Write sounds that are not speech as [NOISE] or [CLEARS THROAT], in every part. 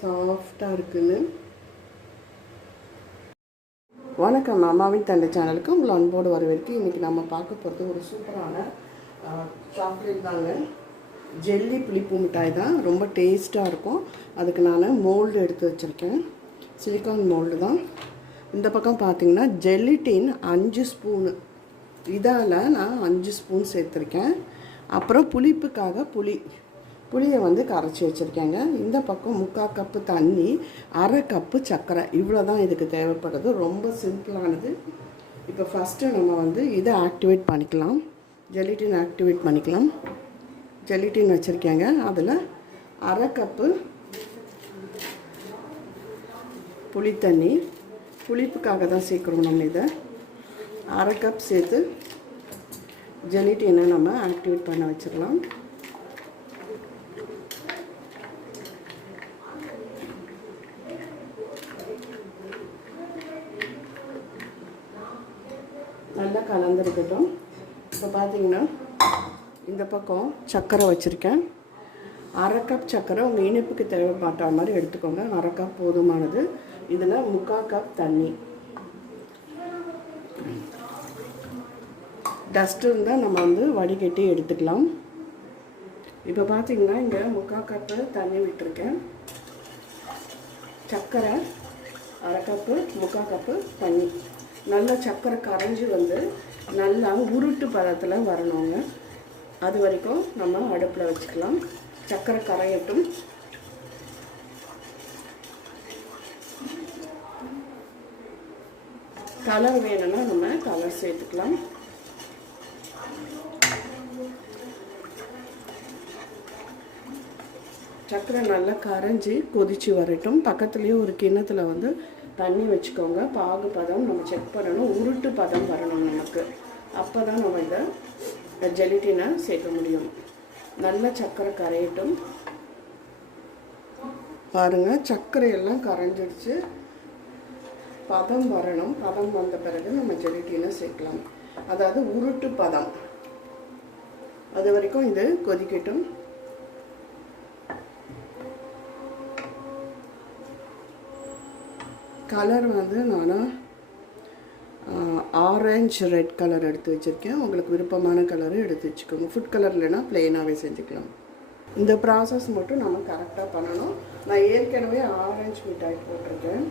சாஃப்டாக இருக்குன்னு. வணக்கம் அம்மாவின் தந்தை சேனலுக்கு உங்களை அன்போடு வரவேற்கு இன்றைக்கி நம்ம பார்க்க போகிறது ஒரு சூப்பரான சாக்லேட் தாங்க. ஜெல்லி புளிப்பு மிட்டாய் தான். ரொம்ப டேஸ்ட்டாக இருக்கும். அதுக்கு நான் மோல்டு எடுத்து வச்சுருக்கேன். சிலிக்கான் மோல்டு தான். இந்த பக்கம் பார்த்தீங்கன்னா ஜெல்லிட்டின் அஞ்சு ஸ்பூனு இதால் நான் அஞ்சு ஸ்பூன் சேர்த்துருக்கேன். அப்புறம் புளிப்புக்காக புளி. புளியை வந்து கரைச்சி வச்சுருக்கேங்க. இந்த பக்கம் முக்கால் கப்பு தண்ணி அரை கப்பு சர்க்கரை. இவ்வளோ தான் இதுக்கு தேவைப்படுது. ரொம்ப சிம்பிளானது. இப்போ ஃபஸ்ட்டு நம்ம வந்து இதை ஆக்டிவேட் பண்ணிக்கலாம். ஜெலிட்டின் ஆக்டிவேட் பண்ணிக்கலாம். ஜெலிட்டின் வச்சுருக்கேங்க. அதில் அரை கப்பு புளித்தண்ணி புளிப்புக்காக தான் சேர்க்குறோம் நம்ம இதை. அரை கப் சேர்த்து ஜெலிட்டினை நம்ம ஆக்டிவேட் பண்ண வச்சிடலாம். நல்லா கலந்துருக்கட்டும். இப்போ பார்த்தீங்கன்னா இந்த பக்கம் சர்க்கரை வச்சுருக்கேன். அரை கப் சர்க்கரை உங்கள் இனிப்புக்கு தேவைப்பட்ட மாதிரி எடுத்துக்கோங்க. அரை கப் போதுமானது. இதில் முக்கால் கப் தண்ணி. டஸ்ட் இருந்தால் நம்ம வந்து வடிகட்டி எடுத்துக்கலாம். இப்போ பார்த்தீங்கன்னா இங்கே முக்கால் கப்பு தண்ணி விட்டுருக்கேன். சர்க்கரை அரை கப்பு முக்கால் கப்பு தண்ணி. நல்லா சர்க்கரை கரைஞ்சி வந்து நல்லா உருட்டு பதத்தில் வரணுங்க. அது வரைக்கும் நம்ம அடுப்பில் வச்சுக்கலாம். சக்கரை கரையட்டும். கலர் வேணும்னா நம்ம கலர் சேர்த்துக்கலாம். சக்கரை நல்லா கரைஞ்சி கொதிச்சு வரட்டும். பக்கத்துலேயே ஒரு கிண்ணத்தில் வந்து தண்ணி வச்சுக்கோங்க. பாகு பதம் நம்ம செக் பண்ணணும். உருட்டு பதம் வரணும் நமக்கு அப்போ தான் நம்ம இதை ஜெலிட்டினை சேர்க்க முடியும். நல்ல சர்க்கரை கரையட்டும். பாருங்கள் சர்க்கரையெல்லாம் கரைஞ்சிடுச்சு. பதம் வரணும். பதம் வந்த பிறகு நம்ம ஜெலிட்டினை சேர்க்கலாம். அதாவது உருட்டு பதம். அது வரைக்கும் இது கொதிக்கட்டும். கலர் வந்து நான் ஆரஞ்சு ரெட் கலர் எடுத்து வச்சுருக்கேன். உங்களுக்கு விருப்பமான கலரு எடுத்து வச்சுக்கோங்க. ஃபுட் கலர் இல்லைன்னா ப்ளெயினாகவே செஞ்சுக்கலாம். இந்த ப்ராசஸ் மட்டும் நம்ம கரெக்டாக பண்ணணும். நான் ஏற்கனவே ஆரஞ்சு மிட்டாய் போட்டிருக்கேன்.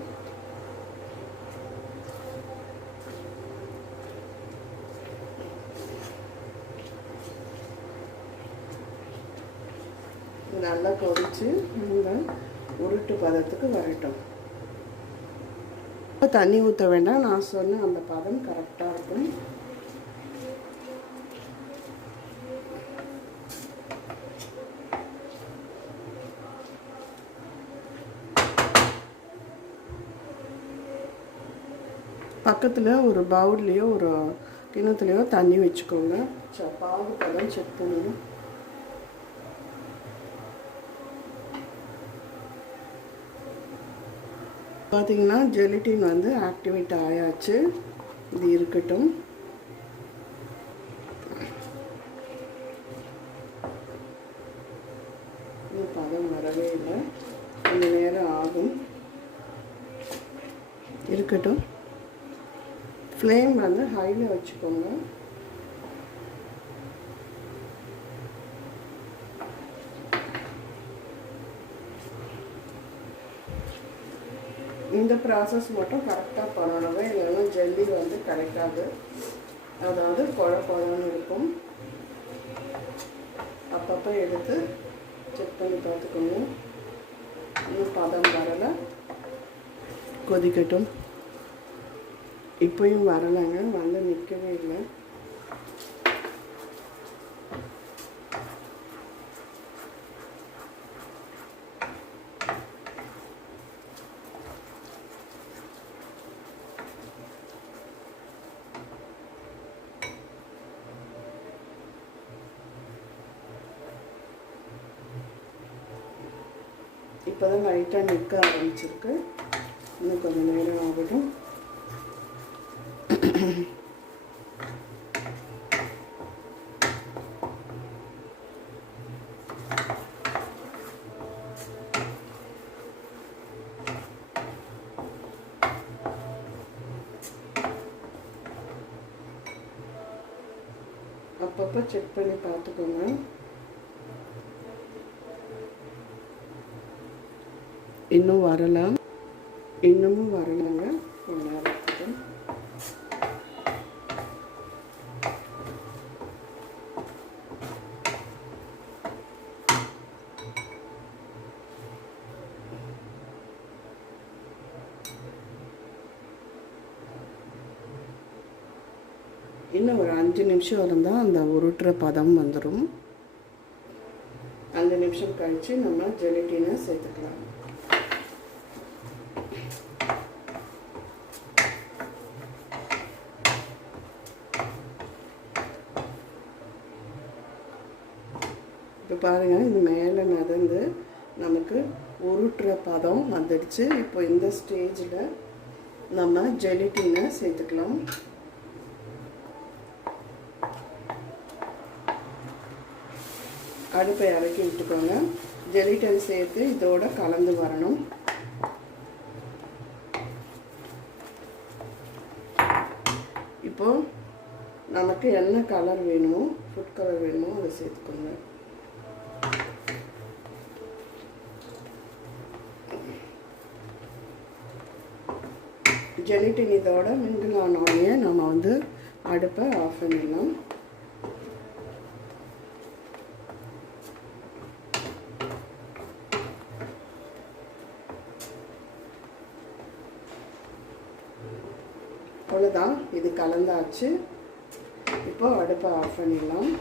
நல்லா கொதிச்சு இந்த உருட்டு பதத்துக்கு வரட்டும். தண்ணி ஊற்ற வேண்டாம். நான் சொன்ன அந்த பதம் கரெக்டாக இருக்கும். பக்கத்தில் ஒரு பவுல்லையோ ஒரு கிணத்துலையோ தண்ணி வச்சுக்கோங்க. பாகு பதம் செக் பண்ணணும் பார்த்தீங்கன்னா ஜெலிட்டின் வந்து ஆக்டிவேட் ஆயாச்சு. இது இருக்கட்டும். இது பதம் வரவே இல்லை. கொஞ்சம் நேரம் ஆகும். இருக்கட்டும். ஃப்ளேம் வந்து ஹையில் வச்சுக்கோங்க. இந்த ப்ராசஸ் மட்டும் கரெக்டாக பண்ணணும் இல்லைன்னா ஜல்லி வந்து கிடைக்காது. அதாவது குழ குழன்னு இருக்கும். அப்பப்போ எடுத்து செக் பண்ணி பார்த்துக்கணும் இன்னும் பதம் வரலை. கொதிக்கட்டும். இப்போயும் வரலைங்க. வந்து நிற்கவே இல்லை. இப்போ தான் லைட்டாக நிற்க ஆரம்பிச்சிருக்கு. இன்னும் கொஞ்சம் நேரம் ஆகட்டும். அப்பப்போ செக் பண்ணி பார்த்துக்கோங்க. இன்னும் வரல இன்னமும் வரலங்க. கொஞ்ச இன்னும் ஒரு அஞ்சு நிமிஷம் இருந்தால் அந்த உருட்டுற பதம் வந்துடும் அஞ்சு நிமிஷம் கழித்து நம்ம ஜெலட்டினை சேர்த்துக்கலாம். பாருங்கள் இது மேலே நடந்து நமக்கு உருட்டுற பதம் வந்துடுச்சு. இப்போ இந்த ஸ்டேஜில் நம்ம ஜெலிட்டினை சேர்த்துக்கலாம். அடுப்பை இறக்கி விட்டுக்கோங்க. ஜெலிட்டன் சேர்த்து இதோட கலந்து வரணும். இப்போ நமக்கு என்ன கலர் வேணுமோ ஃபுட் கலர் வேணுமோ அதை சேர்த்துக்கோங்க. ஜெலிட்டின் இதோட மிங்கிள் ஆனோடனே நம்ம வந்து அடுப்பை ஆஃப் பண்ணிடலாம். அவ்வளோதான் இது கலந்தாச்சு. இப்போ அடுப்பை ஆஃப் பண்ணிடலாம்.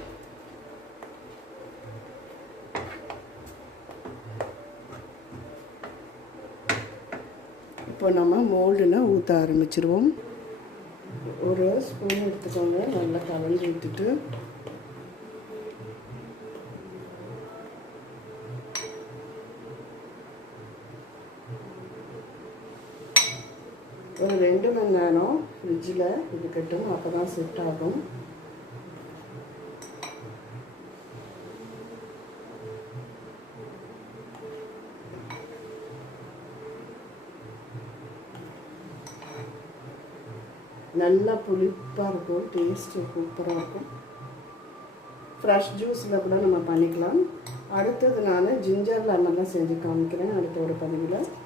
இப்போ நம்ம மோல்டில் ஊற்ற ஆரம்பிச்சிருவோம். ஒரு ஸ்பூன் எடுத்துக்கோங்க. நல்லா கலந்து விட்டுட்டு. ஒரு ரெண்டு மணி நேரம் ஃப்ரிட்ஜில் இருக்கட்டும் அப்போ தான் செட் ஆகும். நல்லா புளிப்பாக இருக்கும் டேஸ்ட்டு சூப்பராக இருக்கும். ஃப்ரெஷ் ஜூஸில் கூட நம்ம பண்ணிக்கலாம். அடுத்தது நான் ஜிஞ்சர் லெமன்லாம் செஞ்சு காமிக்கிறேன். அடுத்த ஒரு பதிவில்.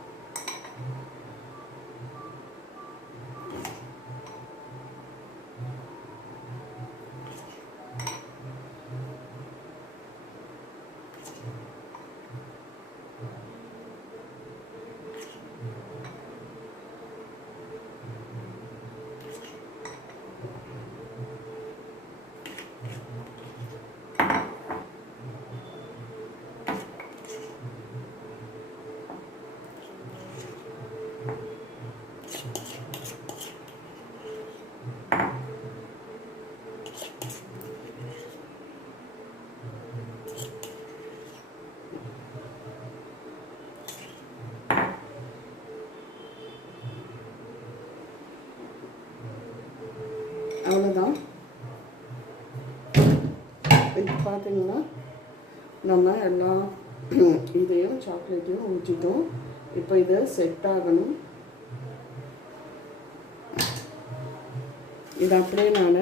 அவ்வளோதான் இப்போ பார்த்தீங்கன்னா நம்ம எல்லா [CLEARS THROAT] இதையும் சாக்லேட்டையும் ஊற்றிட்டோம் இப்போ இதை செட் ஆகணும். இதை அப்படியே நான்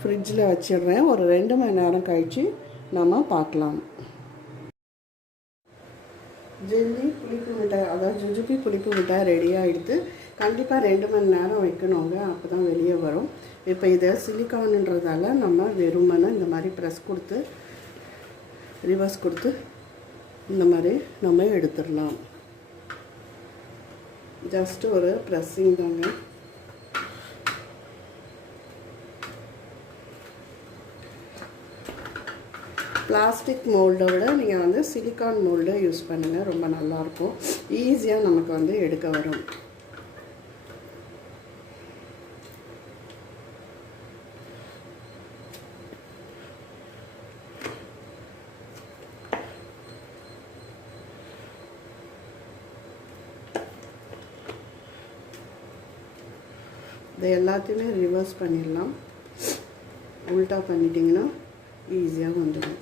ஃப்ரிட்ஜில் வச்சிடுறேன். ஒரு ரெண்டு மணி நேரம் கழித்து நம்ம பார்க்கலாம். ஜெல்லி புளிப்பு மிட்டாய் அதாவது ஜுஜுபி புளிப்பு மிட்டாய் ரெடி ஆகிடுது கண்டிப்பாக ரெண்டு மணி நேரம் வைக்கணுங்க. அப்போ தான் வெளியே வரும். இப்போ இதை சிலிக்கானுன்றதால நம்ம வெறுமனை இந்த மாதிரி ப்ரெஸ் கொடுத்து ரிவர்ஸ் கொடுத்து இந்த மாதிரி நம்ம எடுத்துடலாம். ஜஸ்ட் ஒரு ப்ரெஸ்ஸிங் தாங்க. பிளாஸ்டிக் மோல்டை விட நீங்கள் வந்து சிலிக்கான் மோல்டை யூஸ் பண்ணுங்கள் ரொம்ப நல்லாயிருக்கும் ஈஸியாக நமக்கு வந்து எடுக்க வரும். இதை எல்லாத்தையுமே ரிவர்ஸ் பண்ணிடலாம். உல்ட்டா பண்ணிட்டீங்கன்னா ஈஸியாக வந்துடும்.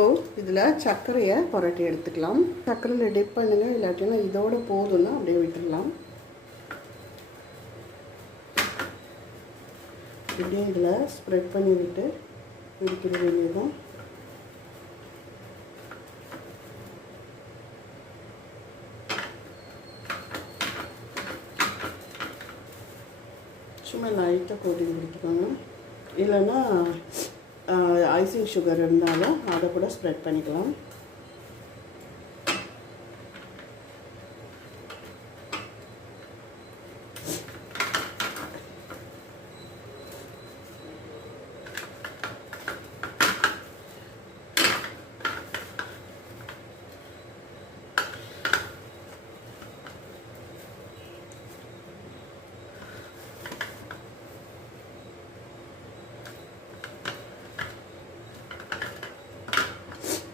இப்போது இதில் சர்க்கரையை புரட்டி எடுத்துக்கலாம். சர்க்கரையில் டிப் பண்ணுங்கள் இல்லாட்டினா இதோட போதும்னா அப்படியே விட்டுடலாம் இப்படியே இதில் ஸ்ப்ரெட் பண்ணி விட்டு இருக்கிற வேண்டியதும் சும்மா லைட்டாக கோட்டிங் கொடுத்துக்கோங்க இல்லைன்னா ஐசிங் சுகர் இருந்தாலும் அதை கூட ஸ்ப்ரெட் பண்ணிக்கலாம்.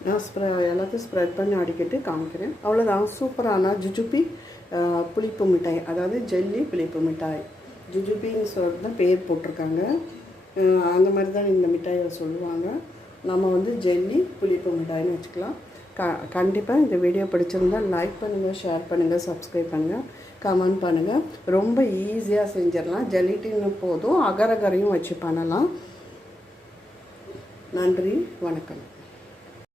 நான் ஸ்ப்ரெ எல்லாத்தையும் ஸ்ப்ரெட் பண்ணி அடிக்கிட்டு காமிக்கிறேன். அவ்வளோதான் சூப்பரான ஜுஜுபி புளிப்பு மிட்டாய். அதாவது ஜெல்லி புளிப்பு மிட்டாய். ஜுஜுபின்னு சொல்லிட்டு தான் பேர் போட்டிருக்காங்க. அந்த மாதிரி தான் இந்த மிட்டாயை சொல்லுவாங்க. நம்ம வந்து ஜெல்லி புளிப்பு மிட்டாய்னு வச்சுக்கலாம். க கண்டிப்பாக இந்த வீடியோ பிடிச்சிருந்தால் லைக் பண்ணுங்கள் ஷேர் பண்ணுங்கள் சப்ஸ்கிரைப் பண்ணுங்கள் கமெண்ட் பண்ணுங்கள் ரொம்ப ஈஸியாக செஞ்சிடலாம். ஜெல்லிட்டின்னு போதும் அகரகரையும் வச்சு பண்ணலாம். நன்றி வணக்கம்.